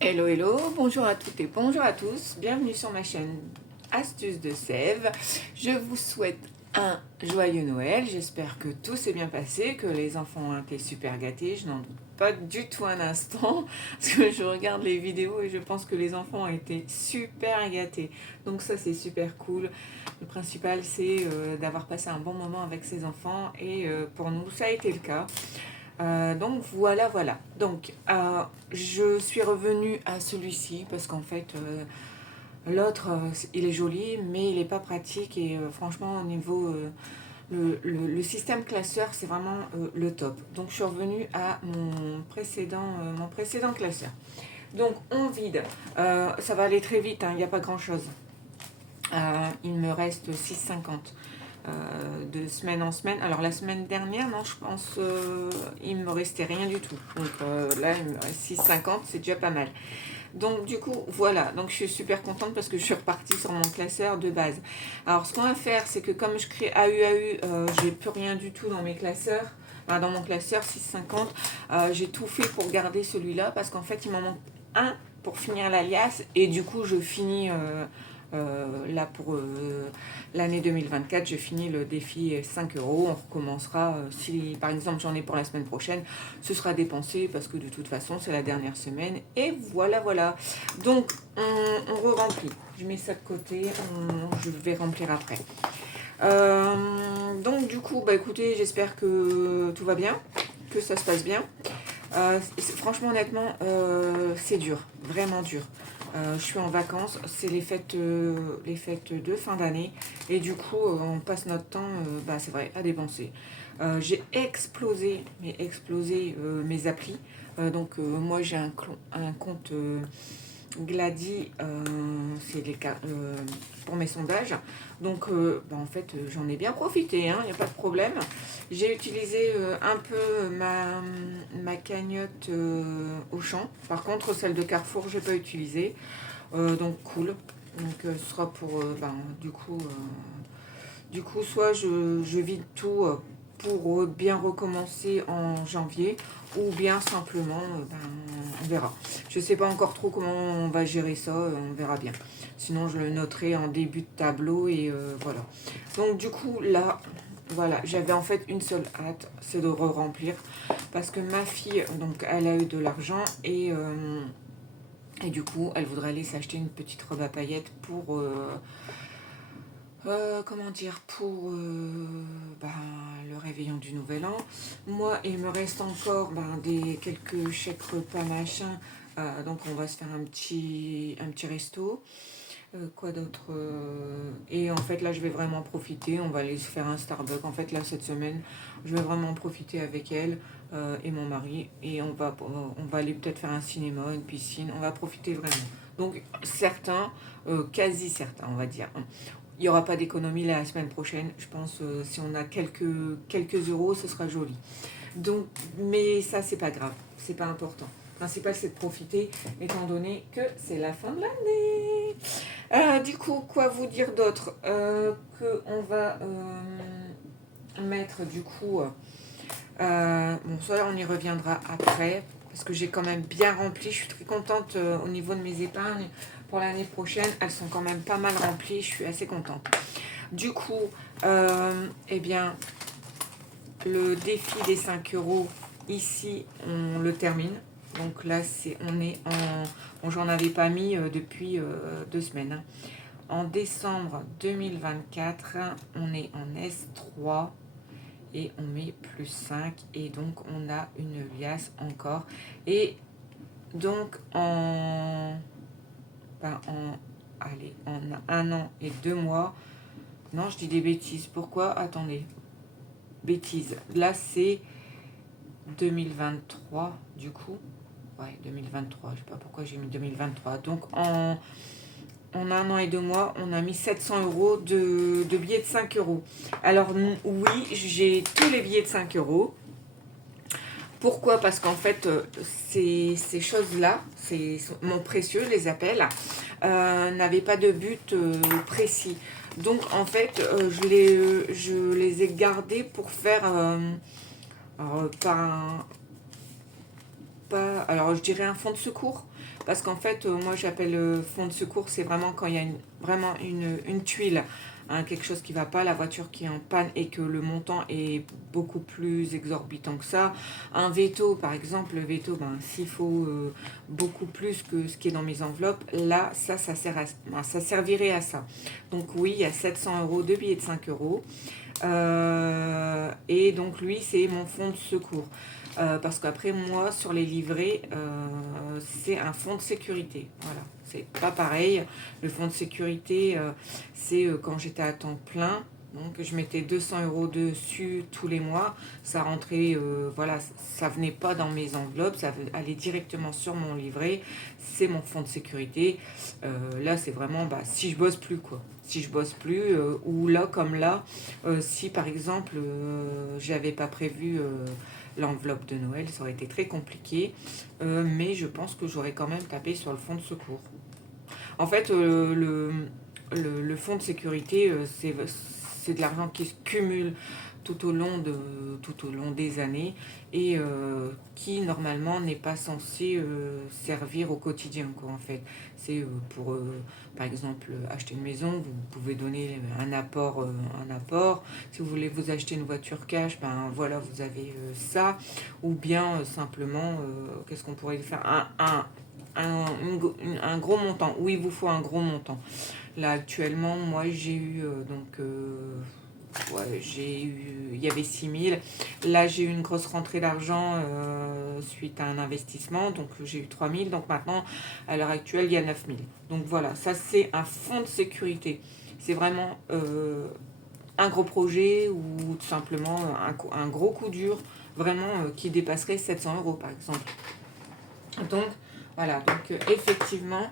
Hello hello, bonjour à toutes et bonjour à tous, bienvenue sur ma chaîne Astuces de Sève. Je vous souhaite un joyeux Noël, j'espère que tout s'est bien passé, que les enfants ont été super gâtés, je n'en doute pas du tout un instant, parce que je regarde les vidéos et je pense que les enfants ont été super gâtés, donc ça c'est super cool. Le principal c'est d'avoir passé un bon moment avec ses enfants et pour nous ça a été le cas. Donc voilà. Donc je suis revenue à celui-ci parce qu'en fait l'autre il est joli mais il n'est pas pratique et franchement au niveau le système classeur c'est vraiment le top. Donc je suis revenue à mon précédent classeur. Donc on vide. Ça va aller très vite, hein, il n'y a pas grand chose. Il me reste 6,50 de semaine en semaine. Alors la semaine dernière, non, je pense il me restait rien du tout. Donc là, il me reste 6,50, c'est déjà pas mal. Donc du coup, voilà. Donc je suis super contente parce que je suis repartie sur mon classeur de base. Alors ce qu'on va faire, c'est que comme je crée AUAU, j'ai plus rien du tout dans mes classeurs. Enfin, dans mon classeur 6,50, j'ai tout fait pour garder celui-là parce qu'en fait, il m'en manque un pour finir l'alias et du coup, je finis... là pour l'année 2024, je finis le défi 5 euros. On recommencera. Si par exemple j'en ai pour la semaine prochaine, ce sera dépensé parce que de toute façon c'est la dernière semaine. Et voilà. Donc on re-remplit. Je mets ça de côté. Je vais remplir après. Donc du coup, bah écoutez, j'espère que tout va bien, que ça se passe bien. Franchement, honnêtement, c'est dur, vraiment dur. Je suis en vacances, c'est les fêtes de fin d'année et du coup on passe notre temps, bah, c'est vrai, à dépenser. J'ai explosé mes applis. Donc moi j'ai un compte Glady, c'est pour mes sondages. Donc bah, en fait j'en ai bien profité, hein, il n'y a pas de problème. J'ai utilisé un peu ma cagnotte Auchan. Par contre, celle de Carrefour, j'ai pas utilisé. Donc cool. Donc ce sera pour du coup soit je vide tout pour bien recommencer en janvier ou bien simplement on verra. Je sais pas encore trop comment on va gérer ça, on verra bien. Sinon je le noterai en début de tableau et voilà. Donc du coup là voilà, j'avais en fait une seule hâte, c'est de re-remplir. Parce que ma fille, donc, elle a eu de l'argent et du coup, elle voudrait aller s'acheter une petite robe à paillettes pour, comment dire, pour ben, le réveillon du Nouvel An. Moi, il me reste encore quelques chèques repas machin. Donc, on va se faire un petit resto. Quoi d'autre Et en fait, là, je vais vraiment profiter. On va aller se faire un Starbucks. En fait, là, cette semaine, je vais vraiment profiter avec elle et mon mari. Et on va aller peut-être faire un cinéma, une piscine. On va profiter vraiment. Donc, certains, quasi certains, on va dire. Il n'y aura pas d'économie la semaine prochaine. Je pense si on a quelques euros, ce sera joli. Donc, mais ça, c'est pas grave. C'est pas important. Le principal, c'est de profiter, étant donné que c'est la fin de l'année. Du coup, quoi vous dire d'autre que on va mettre du coup. Bon, ça, on y reviendra après, parce que j'ai quand même bien rempli. Je suis très contente au niveau de mes épargnes pour l'année prochaine. Elles sont quand même pas mal remplies. Je suis assez contente. Du coup, eh bien, le défi des 5 euros, ici, on le termine. Donc là, on est en... Bon, j'en avais pas mis depuis 2 semaines. Hein. En décembre 2024, on est en S3 et on met plus 5 et donc on a une liasse encore. Et donc allez, en 1 an et 2 mois, non, je dis des bêtises. Pourquoi? Attendez. Bêtises. Là, c'est 2023 du coup. Ouais, 2023. Je sais pas pourquoi j'ai mis 2023. Donc, en 1 an et 2 mois, on a mis 700 euros de billets de 5 euros. Alors, oui, j'ai tous les billets de 5 euros. Pourquoi? Parce qu'en fait, ces choses-là, mon précieux, je les appelle, n'avaient pas de but précis. Donc, en fait, je les ai gardés pour faire par pas... Alors, je dirais un fonds de secours. Parce qu'en fait, moi, j'appelle fonds de secours, c'est vraiment quand il y a vraiment une tuile, hein, quelque chose qui ne va pas, la voiture qui est en panne et que le montant est beaucoup plus exorbitant que ça. Un veto, par exemple, le veto, ben, s'il faut beaucoup plus que ce qui est dans mes enveloppes, là, ça sert ça servirait à ça. Donc oui, il y a 700 euros de billets de 5 euros. Et donc lui, c'est mon fonds de secours. Parce qu'après, moi, sur les livrets, c'est un fonds de sécurité. Voilà, c'est pas pareil. Le fonds de sécurité, c'est quand j'étais à temps plein. Donc, je mettais 200 euros dessus tous les mois. Ça rentrait, voilà, ça venait pas dans mes enveloppes, ça allait directement sur mon livret. C'est mon fonds de sécurité. Là, c'est vraiment, bah, si je bosse plus, quoi. Si je bosse plus, ou là, comme là, si par exemple, j'avais pas prévu l'enveloppe de Noël, ça aurait été très compliqué, mais je pense que j'aurais quand même tapé sur le fonds de secours. En fait, le fonds de sécurité, c'est de l'argent qui se cumule tout au long des années et qui normalement n'est pas censé servir au quotidien, quoi, en fait. C'est pour par exemple acheter une maison, vous pouvez donner un apport. Si vous voulez vous acheter une voiture cash, ben voilà, vous avez ça. Ou bien simplement, qu'est-ce qu'on pourrait faire, un gros montant. Oui, il vous faut un gros montant. Là actuellement, moi j'ai eu ouais, il y avait 6 000. Là, j'ai eu une grosse rentrée d'argent suite à un investissement. Donc, j'ai eu 3 000. Donc, maintenant, à l'heure actuelle, il y a 9 000. Donc, voilà, ça, c'est un fonds de sécurité. C'est vraiment un gros projet ou tout simplement un gros coup dur, vraiment qui dépasserait 700 euros, par exemple. Donc, voilà. Donc, effectivement,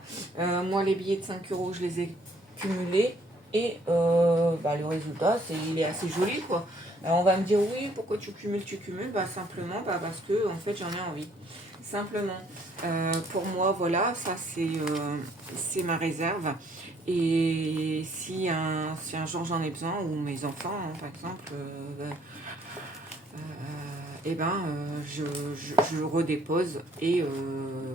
moi, les billets de 5 euros, je les ai cumulés. Et bah, le résultat, il est assez joli, quoi. Alors, on va me dire, oui, pourquoi tu cumules? Bah, simplement parce que, en fait, j'en ai envie. Simplement. Pour moi, voilà, ça, c'est ma réserve. Et si un jour j'en ai besoin, ou mes enfants, hein, par exemple, et ben je redépose et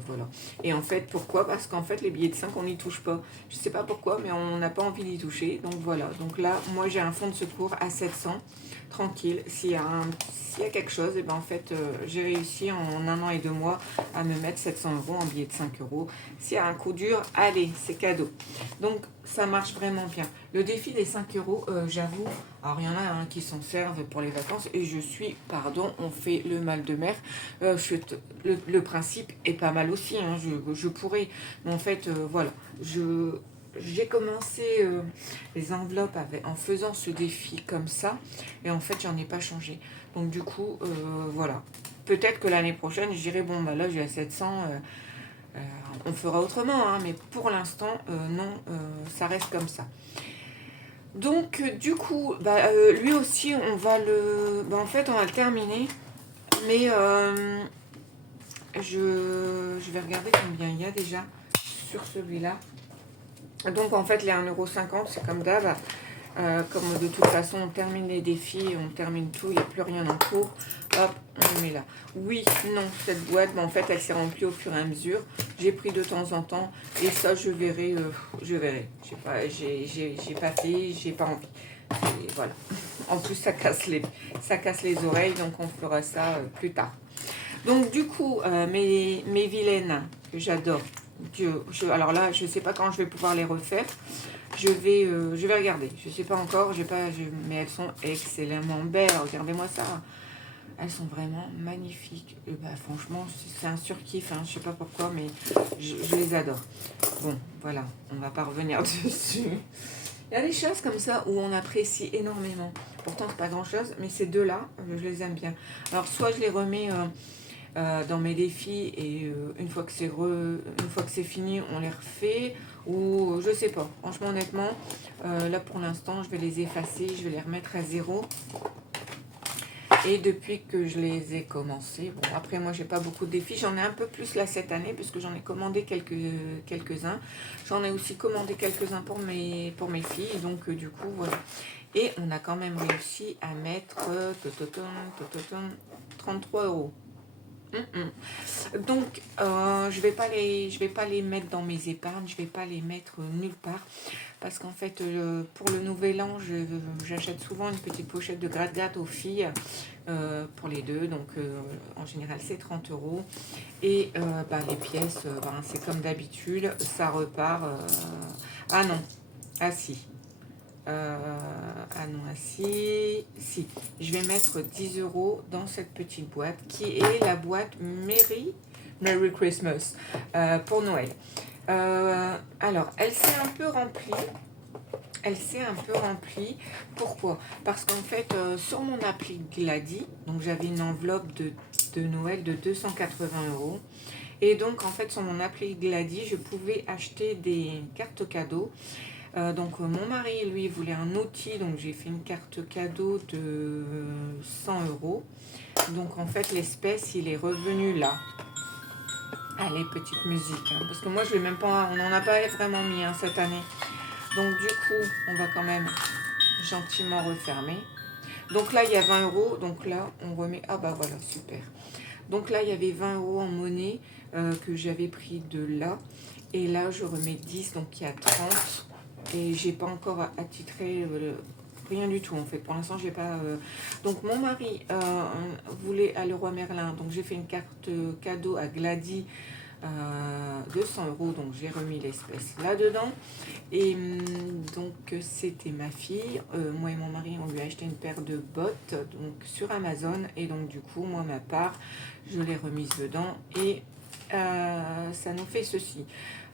voilà. Et en fait, pourquoi? Parce qu'en fait, les billets de 5 on n'y touche pas. Je sais pas pourquoi, mais on n'a pas envie d'y toucher. Donc voilà. Donc là, moi, j'ai un fonds de secours à 700, tranquille. S'il y a quelque chose, et ben en fait, j'ai réussi en 1 an et 2 mois à me mettre 700 euros en billets de 5 euros. S'il y a un coup dur, allez, c'est cadeau. Donc, ça marche vraiment bien. Le défi des 5 euros, j'avoue, alors il y en a qui s'en servent pour les vacances et je suis, pardon, on fait le mal de mer. Le principe est pas mal aussi, hein, je pourrais. Mais en fait, voilà, j'ai commencé les enveloppes en faisant ce défi comme ça et en fait, j'en ai pas changé. Donc du coup, voilà. Peut-être que l'année prochaine, je dirais, bon, bah là, j'ai à 700... on fera autrement, hein, mais pour l'instant, non, ça reste comme ça. Donc, du coup, bah, lui aussi, on va le... Bah, en fait, on va le terminer, mais je vais regarder combien il y a déjà sur celui-là. Donc, en fait, les 1,50 €, c'est comme d'hab. Comme de toute façon, on termine les défis, on termine tout, il n'y a plus rien en cours. Hop, on le met là. Oui, non, cette boîte, mais en fait, elle s'est remplie au fur et à mesure. J'ai pris de temps en temps, et ça, je verrai. J'ai pas fait, j'ai pas envie. Et voilà. En plus, ça casse les oreilles, donc on fera ça plus tard. Donc, du coup, mes vilaines, que j'adore. Alors là, je ne sais pas quand je vais pouvoir les refaire. Je vais regarder. Je ne sais pas encore, mais elles sont excellemment belles. Regardez-moi ça. Elles sont vraiment magnifiques. Et bah, franchement, c'est un surkiff. Hein. Je ne sais pas pourquoi, mais je les adore. Bon, voilà. On ne va pas revenir dessus. Il y a des choses comme ça où on apprécie énormément. Pourtant, c'est pas grand-chose, mais ces deux-là, je les aime bien. Alors, soit je les remets dans mes défis et une fois que c'est fini, on les refait. Ou je sais pas. Franchement, honnêtement, là pour l'instant, je vais les effacer. Je vais les remettre à 0. Et depuis que je les ai commencés, bon après moi j'ai pas beaucoup de défis, j'en ai un peu plus là cette année puisque j'en ai commandé quelques-uns. J'en ai aussi commandé quelques-uns pour mes filles, donc du coup voilà. Et on a quand même réussi à mettre 33 €. Donc, je vais pas les mettre dans mes épargnes, je vais pas les mettre nulle part. Parce qu'en fait, pour le nouvel an, j'achète souvent une petite pochette de gratte-gratte aux filles pour les deux. Donc, en général, c'est 30 euros. Et les pièces, c'est comme d'habitude, ça repart. Ah non, ah si. Ah non, ah si. Je vais mettre 10 euros dans cette petite boîte qui est la boîte Merry Christmas pour Noël. Alors, elle s'est un peu remplie. Pourquoi? Parce qu'en fait, sur mon appli Glady, donc j'avais une enveloppe de Noël de 280 euros. Et donc, en fait, sur mon appli Glady, je pouvais acheter des cartes cadeaux. Donc, mon mari, lui, voulait un outil. Donc, j'ai fait une carte cadeau de 100 euros. Donc, en fait, l'espèce, il est revenu là. Allez, petite musique. Parce que moi, je l'ai même pas, on n'en a pas vraiment mis cette année. Donc, du coup, on va quand même gentiment refermer. Donc là, il y a 20 euros. Donc là, on remet... Ah bah voilà, super. Donc là, il y avait 20 euros en monnaie que j'avais pris de là. Et là, je remets 10, donc il y a 30. Et j'ai pas encore attitré rien du tout en fait. Pour l'instant, j'ai pas... Donc mon mari voulait à Leroy Merlin. Donc j'ai fait une carte cadeau à Glady de 100 euros. Donc j'ai remis l'espèce là-dedans. Et donc c'était ma fille. Moi et mon mari, on lui a acheté une paire de bottes donc, sur Amazon. Et donc du coup, moi, ma part, je l'ai remise dedans. Et ça nous fait ceci.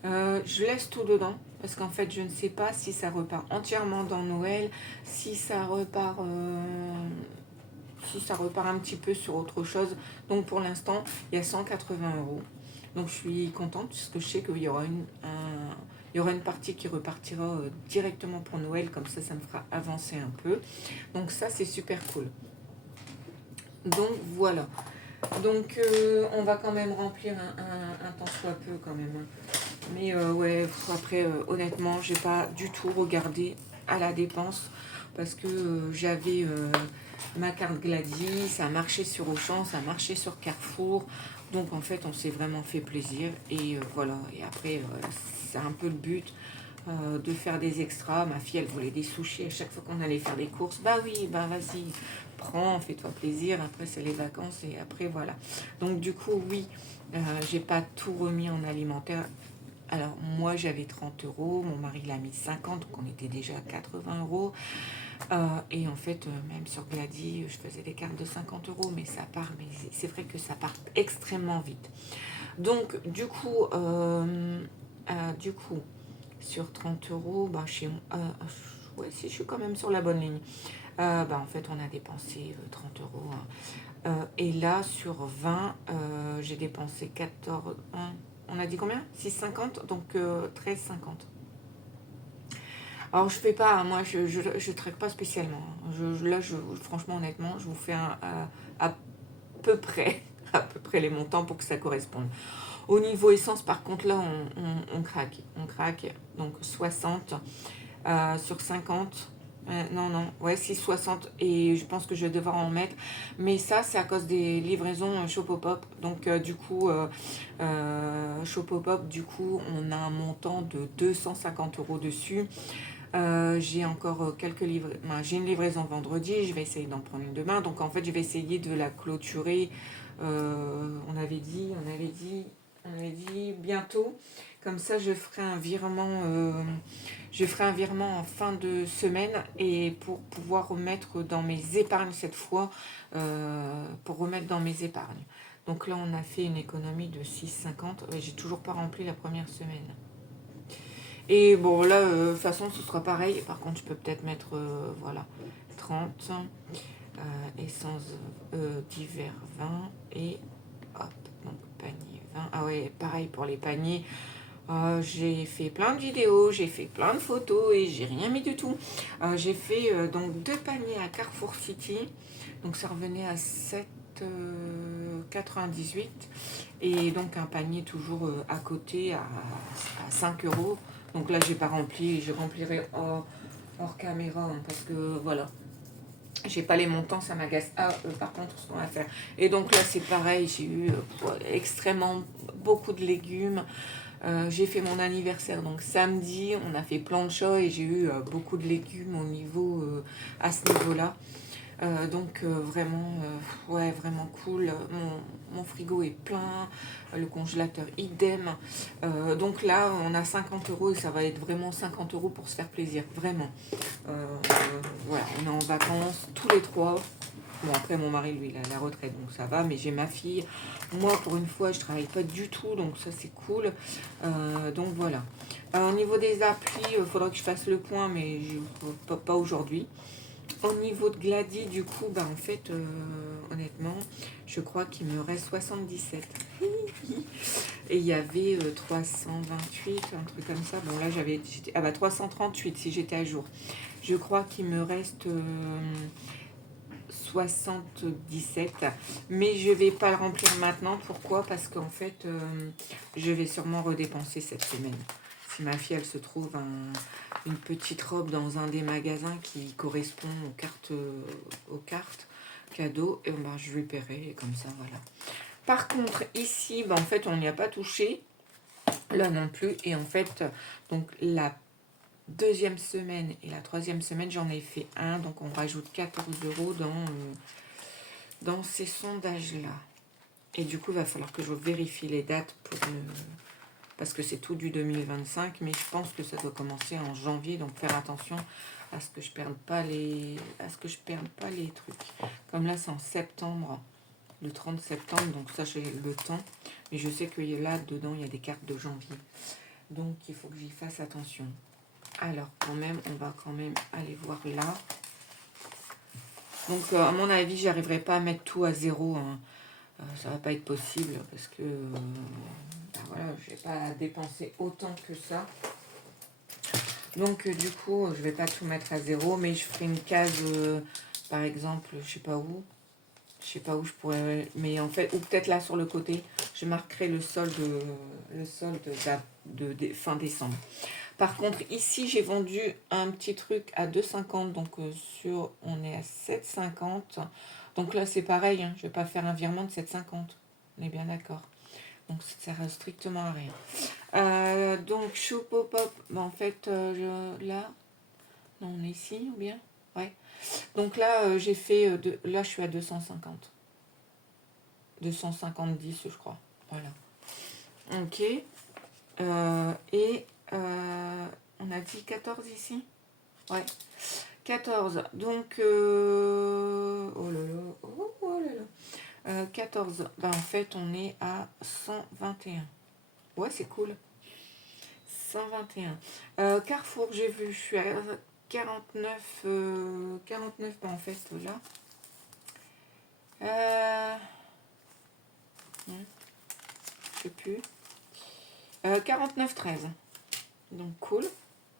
Je laisse tout dedans parce qu'en fait je ne sais pas si ça repart entièrement dans Noël, si ça repart un petit peu sur autre chose. Donc pour l'instant il y a 180 euros. Donc je suis contente puisque je sais qu'il y aura il y aura une partie qui repartira directement pour Noël, comme ça me fera avancer un peu. Donc ça c'est super cool. Donc voilà. Donc on va quand même remplir un tant soit peu quand même. Mais ouais, après honnêtement, j'ai pas du tout regardé à la dépense parce que j'avais ma carte Glady, ça a marché sur Auchan, ça a marché sur Carrefour. Donc en fait, on s'est vraiment fait plaisir et voilà. Et après, c'est un peu le but de faire des extras. Ma fille, elle voulait des sushis à chaque fois qu'on allait faire des courses. Bah oui, bah vas-y, prends, fais-toi plaisir. Après, c'est les vacances et après, voilà. Donc du coup, oui, j'ai pas tout remis en alimentaire. Alors, moi, j'avais 30 euros, mon mari l'a mis 50, donc on était déjà à 80 euros. Et en fait, même sur Glady, je faisais des cartes de 50 euros, mais ça part, mais c'est vrai que ça part extrêmement vite. Donc, du coup, sur 30 euros, ouais, si je suis quand même sur la bonne ligne. En fait, on a dépensé 30 euros. Et là, sur 20, j'ai dépensé 14... on a dit combien? 6,50, donc 13,50. Alors je fais pas, moi je traque pas spécialement. Franchement honnêtement, je vous fais à peu près à peu près les montants pour que ça corresponde. Au niveau essence, par contre là on craque. Donc 60 sur 50. Non, ouais, 6,60 et je pense que je vais devoir en mettre. Mais ça, c'est à cause des livraisons Shopopop. Donc, du coup, Shopopop, du coup, on a un montant de 250 euros dessus. J'ai encore quelques livraisons. J'ai une livraison vendredi, je vais essayer d'en prendre une demain. Donc, en fait, je vais essayer de la clôturer. On avait dit bientôt. Comme ça, je ferai un virement en fin de semaine et pour pouvoir remettre dans mes épargnes cette fois, pour remettre dans mes épargnes. Donc là, on a fait une économie de 6,50. J'ai toujours pas rempli la première semaine. Et bon, là, de toute façon, ce sera pareil. Par contre, je peux peut-être mettre, 30, essence divers 20 et hop, donc panier 20. Ah ouais, pareil pour les paniers. J'ai fait plein de vidéos, j'ai fait plein de photos et j'ai rien mis du tout. J'ai fait donc 2 paniers à Carrefour City. Donc ça revenait à 7,98 et donc un panier toujours à côté à 5 euros. Donc là j'ai pas rempli, je remplirai hors caméra parce que voilà. J'ai pas les montants, ça m'agace. Ah, par contre, ce qu'on va faire. Et donc là, c'est pareil, j'ai eu extrêmement beaucoup de légumes. J'ai fait mon anniversaire, donc samedi, on a fait plancha et j'ai eu beaucoup de légumes au niveau, à ce niveau-là. Donc vraiment, ouais, vraiment cool. Mon frigo est plein, le congélateur idem. Donc là, on a 50 € et ça va être vraiment 50 € pour se faire plaisir, vraiment. Voilà, on est en vacances tous les trois. Bon, après, mon mari, lui, il a la retraite, donc ça va, mais j'ai ma fille. Moi, pour une fois, je travaille pas du tout, donc ça, c'est cool. Donc voilà. Au niveau des applis, il faudra que je fasse le point, mais pas aujourd'hui. Au niveau de Glady, du coup, bah en fait, honnêtement, je crois qu'il me reste 77. Et il y avait 328, un truc comme ça. Bon, là, ah bah 338 si j'étais à jour. Je crois qu'il me reste 77. Mais je vais pas le remplir maintenant. Pourquoi? Parce qu'en fait, je vais sûrement redépenser cette semaine. Si ma fille, elle se trouve une petite robe dans un des magasins qui correspond aux cartes cadeaux, et ben, je lui paierai comme ça, voilà. Par contre, ici, ben, en fait, on n'y a pas touché, là non plus, et en fait, donc la deuxième semaine et la troisième semaine, j'en ai fait un, donc on rajoute 14 € dans ces sondages-là. Et du coup, il va falloir que je vérifie les dates parce que c'est tout du 2025, mais je pense que ça doit commencer en janvier, donc faire attention à ce que je perde pas les trucs. Comme là, c'est en septembre, le 30 septembre, donc ça, j'ai le temps. Mais je sais que là, dedans, il y a des cartes de janvier. Donc, il faut que j'y fasse attention. Alors, quand même, on va quand même aller voir là. Donc, à mon avis, j'arriverai pas à mettre tout à zéro, hein. Ça va pas être possible parce que ben voilà, je vais pas dépenser autant que ça. Donc du coup, je vais pas tout mettre à zéro, mais je ferai une case, par exemple, je sais pas où je pourrais, mais en fait, ou peut-être là sur le côté, je marquerai le solde de fin décembre. Par contre, ici, j'ai vendu un petit truc à 2,50, donc on est à 7,50. Donc là, c'est pareil, hein, je vais pas faire un virement de 7,50. On est bien d'accord. Donc ça sert strictement à rien. Donc Chopopop, bah, en fait, là, non, on est ici ou bien? Ouais. Donc là, j'ai fait, là, je suis à 250. 250, je crois. Voilà. Ok. Et on a dit 14 ici? Ouais. 14. Donc, oh là là, oh là là. 14. Ben, en fait, on est à 121. Ouais, c'est cool. 121. Carrefour, j'ai vu, je suis à 49. 49, ben, en fait, là. Je sais plus. 49,13. Donc, cool.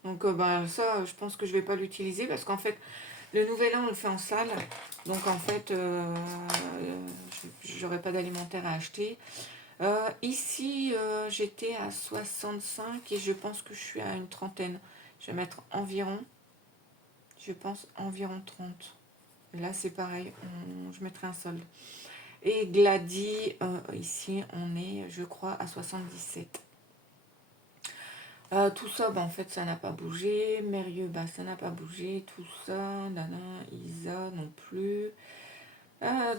Donc, ben, ça, je pense que je vais pas l'utiliser parce qu'en fait, le nouvel an, on le fait en salle. Donc, en fait, j'aurai pas d'alimentaire à acheter. Ici, j'étais à 65 et je pense que je suis à une trentaine. Je vais mettre environ, je pense environ 30. Là, c'est pareil, je mettrai un solde. Et Glady, ici, on est, je crois, à 77. Tout ça, bah, en fait, ça n'a pas bougé. Mérieux, bah, ça n'a pas bougé. Tout ça, Nana, Isa non plus.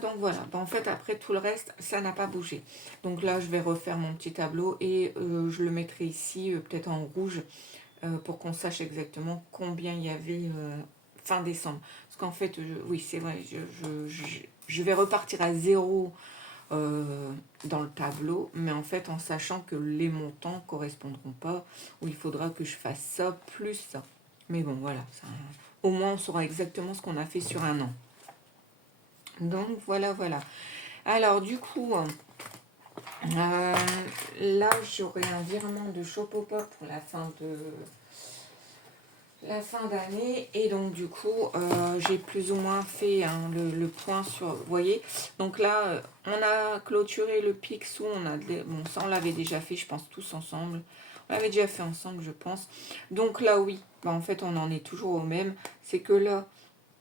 Donc voilà, bah, en fait après tout le reste ça n'a pas bougé. Donc là je vais refaire mon petit tableau et je le mettrai ici peut-être en rouge pour qu'on sache exactement combien il y avait fin décembre. Parce qu'en fait, oui c'est vrai, je vais repartir à zéro dans le tableau, mais en fait en sachant que les montants correspondront pas, ou il faudra que je fasse ça plus ça. Mais bon voilà, ça, au moins on saura exactement ce qu'on a fait sur un an. Donc voilà, voilà. Alors du coup, là j'aurai un virement de Chopopop pour la fin d'année. Et donc du coup, j'ai plus ou moins fait hein, le point sur, vous voyez. Donc là, on a clôturé le Picsou. Bon, ça on l'avait déjà fait, je pense, tous ensemble. On l'avait déjà fait ensemble, je pense. Donc là, oui, bah, en fait, on en est toujours au même. C'est que là,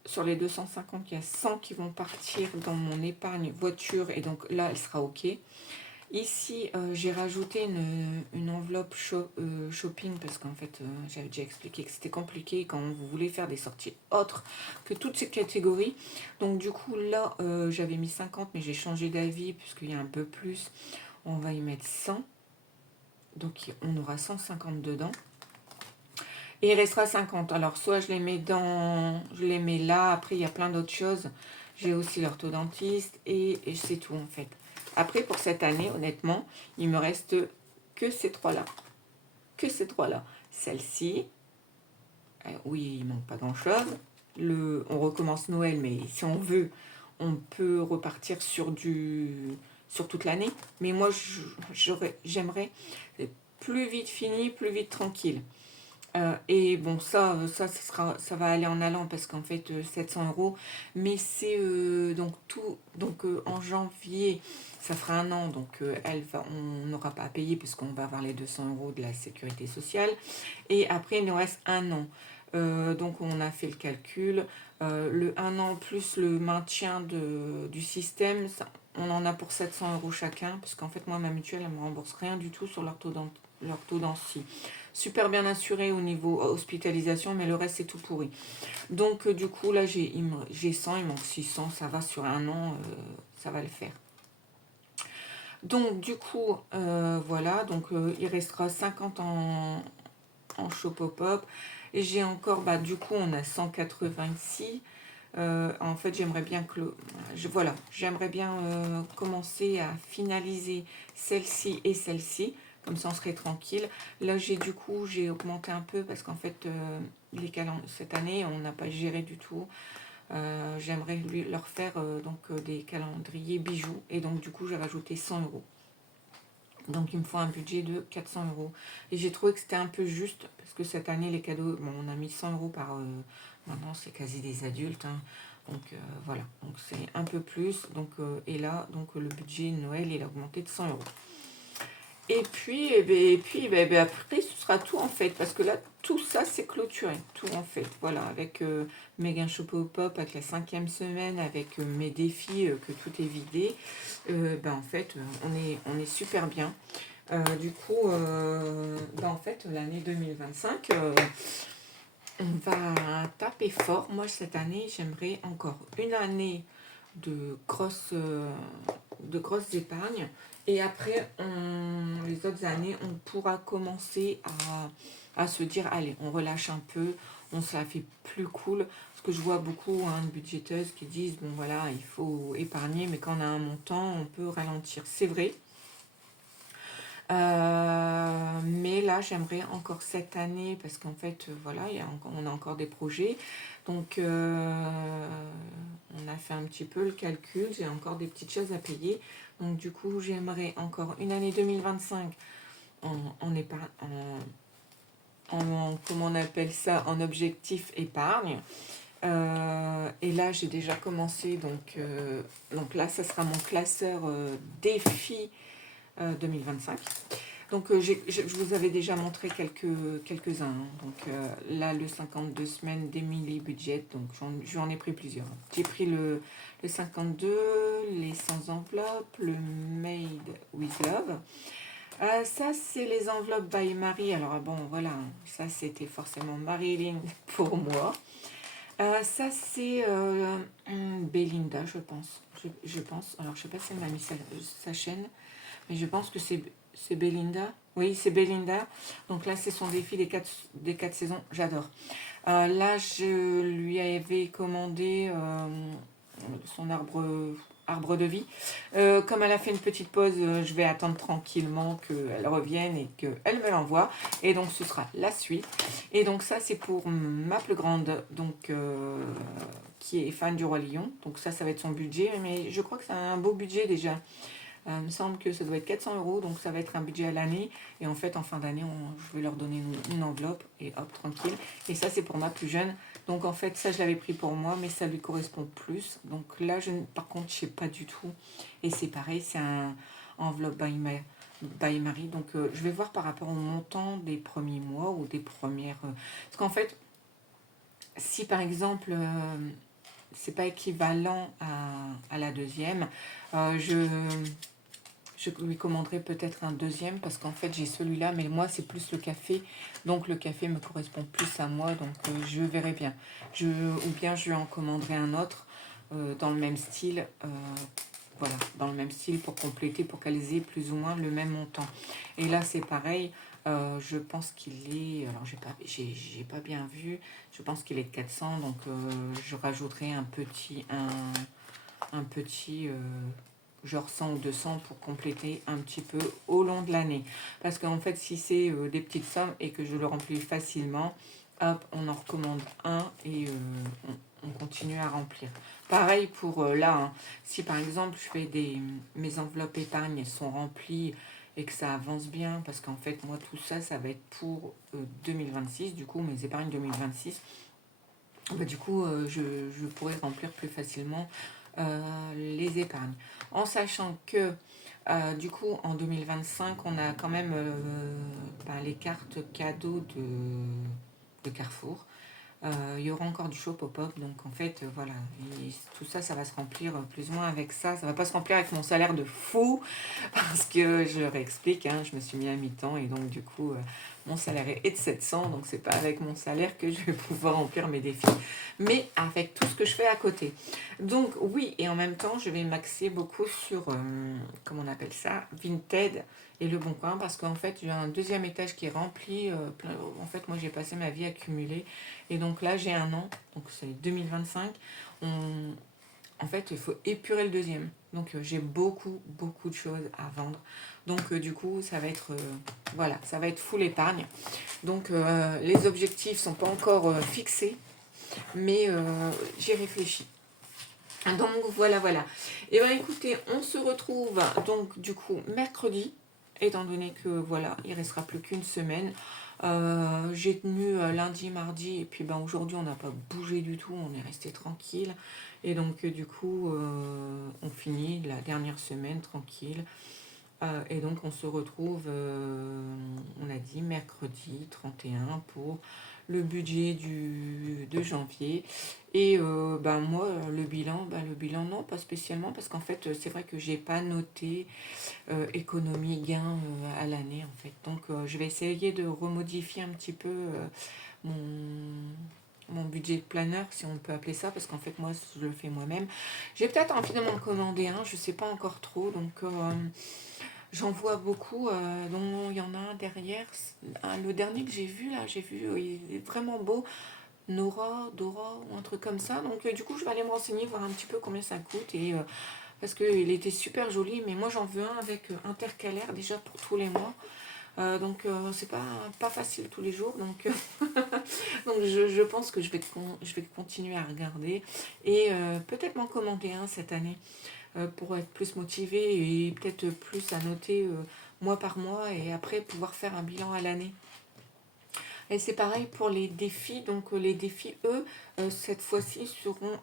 sur les 250, il y a 100 qui vont partir dans mon épargne voiture et donc là, elle sera OK. Ici, j'ai rajouté une enveloppe shopping parce qu'en fait, j'avais déjà expliqué que c'était compliqué quand vous voulez faire des sorties autres que toutes ces catégories. Donc du coup, là, j'avais mis 50, mais j'ai changé d'avis puisqu'il y a un peu plus. On va y mettre 100. Donc on aura 150 dedans. Et il restera 50. Alors, soit je les mets je les mets là. Après, il y a plein d'autres choses. J'ai aussi l'orthodontiste et c'est tout en fait. Après, pour cette année, honnêtement, il me reste que ces trois-là. Que ces trois-là. Celle-ci, oui, il manque pas grand-chose. On recommence Noël, mais si on veut, on peut repartir sur toute l'année. Mais moi, j'aimerais plus vite fini, plus vite tranquille. Et bon, ça va aller en allant parce qu'en fait, 700 euros. Mais c'est en janvier, ça fera un an. Donc, on n'aura pas à payer puisqu'on va avoir les 200 euros de la sécurité sociale. Et après, il nous reste un an. Donc, on a fait le calcul. Le un an plus le maintien du système, on en a pour 700 euros chacun. Parce qu'en fait, moi, ma mutuelle, elle ne me rembourse rien du tout sur l'orthodontie. Super bien assuré au niveau hospitalisation, mais le reste c'est tout pourri. Donc du coup là j'ai 100, il manque 600, ça va sur un an, ça va le faire. Donc du coup voilà, donc il restera 50 en shop pop-up. Et j'ai encore, du coup on a 186. En fait j'aimerais bien j'aimerais bien commencer à finaliser celle-ci et celle-ci. Comme ça, on serait tranquille. Là, j'ai augmenté un peu parce qu'en fait, cette année, on n'a pas géré du tout. J'aimerais leur faire des calendriers bijoux. Et donc, du coup, j'ai rajouté 100 euros. Donc, il me faut un budget de 400 euros. Et j'ai trouvé que c'était un peu juste parce que cette année, les cadeaux, bon, on a mis 100 euros par... maintenant, c'est quasi des adultes. Hein. Donc, voilà. Donc, c'est un peu plus. Donc, et là, donc, le budget de Noël, il a augmenté de 100 euros. Et puis, après, ce sera tout en fait, parce que là, tout ça, c'est clôturé, tout en fait. Voilà, avec mes gains Shop Pop, avec la 5e semaine, avec mes défis, que tout est vidé, en fait, on est super bien. Du coup, en fait, l'année 2025, on va taper fort. Moi, cette année, j'aimerais encore une année de grosses épargnes. Et après, les autres années, on pourra commencer à se dire, allez, on relâche un peu, on se la fait plus cool. Parce que je vois beaucoup de budgéteuses qui disent, bon voilà, il faut épargner, mais quand on a un montant, on peut ralentir. C'est vrai. Mais là, j'aimerais encore cette année, parce qu'en fait, voilà, on a encore des projets. Donc, on a fait un petit peu le calcul, j'ai encore des petites choses à payer. Donc, du coup, j'aimerais encore une année 2025 comment on appelle ça, en objectif épargne. Et là, j'ai déjà commencé, donc là, ça sera mon classeur défi 2025. Donc, je vous avais déjà montré quelques-uns. Hein. Donc, là, le 52 semaines d'Emily Budget. Donc, j'en ai pris plusieurs. J'ai pris le 52, les 100 enveloppes, le Made with Love. Ça, c'est les enveloppes by Marie. Alors, bon, voilà. Ça, c'était forcément Marilyn pour moi. Ça, c'est Belinda, je pense. Je pense. Alors, je sais pas si elle m'a mis sa chaîne. Mais je pense que c'est Belinda. Oui, c'est Belinda. Donc là, c'est son défi des 4 saisons. J'adore. Là, je lui avais commandé son arbre de vie. Comme elle a fait une petite pause, je vais attendre tranquillement qu'elle revienne et qu'elle me l'envoie. Et donc, ce sera la suite. Et donc, ça, c'est pour ma plus grande, donc, qui est fan du Roi Lion. Donc, ça va être son budget. Mais je crois que c'est un beau budget déjà. Il me semble que ça doit être 400 euros, donc ça va être un budget à l'année. Et en fait, en fin d'année, je vais leur donner une enveloppe et hop, tranquille. Et ça, c'est pour ma plus jeune. Donc en fait, ça, je l'avais pris pour moi, mais ça lui correspond plus. Donc là, par contre, je ne sais pas du tout. Et c'est pareil, c'est un enveloppe by Marie. Donc je vais voir par rapport au montant des premiers mois ou des premières... Parce qu'en fait, si par exemple... c'est pas équivalent à la deuxième. Je lui commanderai peut-être un deuxième parce qu'en fait j'ai celui-là, mais moi c'est plus le café, donc le café me correspond plus à moi, donc je verrai bien. Ou bien je lui en commanderai un autre dans le même style, voilà, dans le même style pour compléter, pour qu'elles aient plus ou moins le même montant. Et là c'est pareil, je pense qu'il est, alors j'ai pas bien vu, je pense qu'il est de 400, donc je rajouterai un petit genre 100 ou 200 pour compléter un petit peu au long de l'année. Parce qu'en fait, si c'est des petites sommes et que je le remplis facilement, hop, on en recommande un et on continue à remplir. Pareil pour là, hein, si par exemple je fais mes enveloppes épargne sont remplies et que ça avance bien, parce qu'en fait moi tout ça, ça va être pour 2026, du coup mes épargnes 2026, bah, du coup je pourrais remplir plus facilement les épargnes. En sachant que du coup en 2025 on a quand même les cartes cadeaux de Carrefour. Il y aura encore du shop pop-up, donc en fait voilà, et tout ça, ça va se remplir plus ou moins avec ça. Ça va pas se remplir avec mon salaire de fou, parce que je réexplique, hein, je me suis mis à mi-temps et donc du coup mon salaire est de 700, donc c'est pas avec mon salaire que je vais pouvoir remplir mes défis, mais avec tout ce que je fais à côté. Donc oui, et en même temps je vais m'axer beaucoup sur, comment on appelle ça, Vinted et Le Bon Coin, parce qu'en fait j'ai un deuxième étage qui est rempli, en fait moi j'ai passé ma vie à cumuler. Et donc là, j'ai un an, donc c'est 2025. En fait, il faut épurer le deuxième. Donc j'ai beaucoup de choses à vendre. Donc du coup, ça va être, voilà, ça va être full épargne. Donc les objectifs ne sont pas encore fixés, mais j'ai réfléchi. Donc voilà. Et bien écoutez, on se retrouve donc du coup mercredi, étant donné que voilà, il ne restera plus qu'une semaine. J'ai tenu lundi, mardi, et puis ben, aujourd'hui on n'a pas bougé du tout, on est resté tranquille. Et donc du coup on finit la dernière semaine tranquille. Et donc on se retrouve, on a dit mercredi 31 pour le budget de janvier. Et moi le bilan non, pas spécialement, parce qu'en fait c'est vrai que j'ai pas noté économie gain à l'année en fait. Donc je vais essayer de remodifier un petit peu mon, mon budget de planeur, si on peut appeler ça, parce qu'en fait moi je le fais moi-même. J'ai peut-être envie de m'en commander un, je sais pas encore trop, donc j'en vois beaucoup, dont il y en a un derrière. Le dernier que j'ai vu là, il est vraiment beau. Dora ou un truc comme ça. Donc du coup je vais aller me renseigner, voir un petit peu combien ça coûte. Et parce qu'il était super joli, mais moi j'en veux un avec intercalaire déjà pour tous les mois. Donc c'est pas facile tous les jours. Donc, donc je pense que je vais continuer à regarder. Et peut-être m'en commander un cette année. Pour être plus motivée et peut-être plus à noter mois par mois, et après pouvoir faire un bilan à l'année. Et c'est pareil pour les défis. Donc les défis, eux, cette fois-ci seront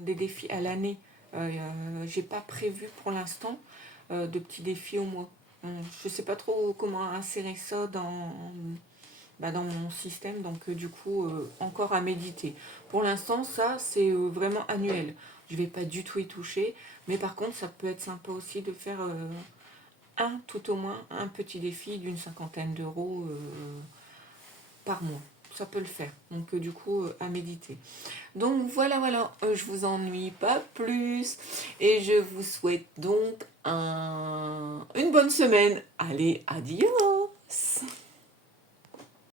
des défis à l'année. J'ai pas prévu pour l'instant de petits défis au mois. Je sais pas trop comment insérer ça dans mon système, donc du coup encore à méditer. Pour l'instant ça c'est vraiment annuel, je vais pas du tout y toucher, mais par contre ça peut être sympa aussi de faire tout au moins un petit défi d'une 50aine d'euros par mois, ça peut le faire, donc du coup à méditer. Donc voilà, je vous ennuie pas plus et je vous souhaite donc une bonne semaine. Allez, adios.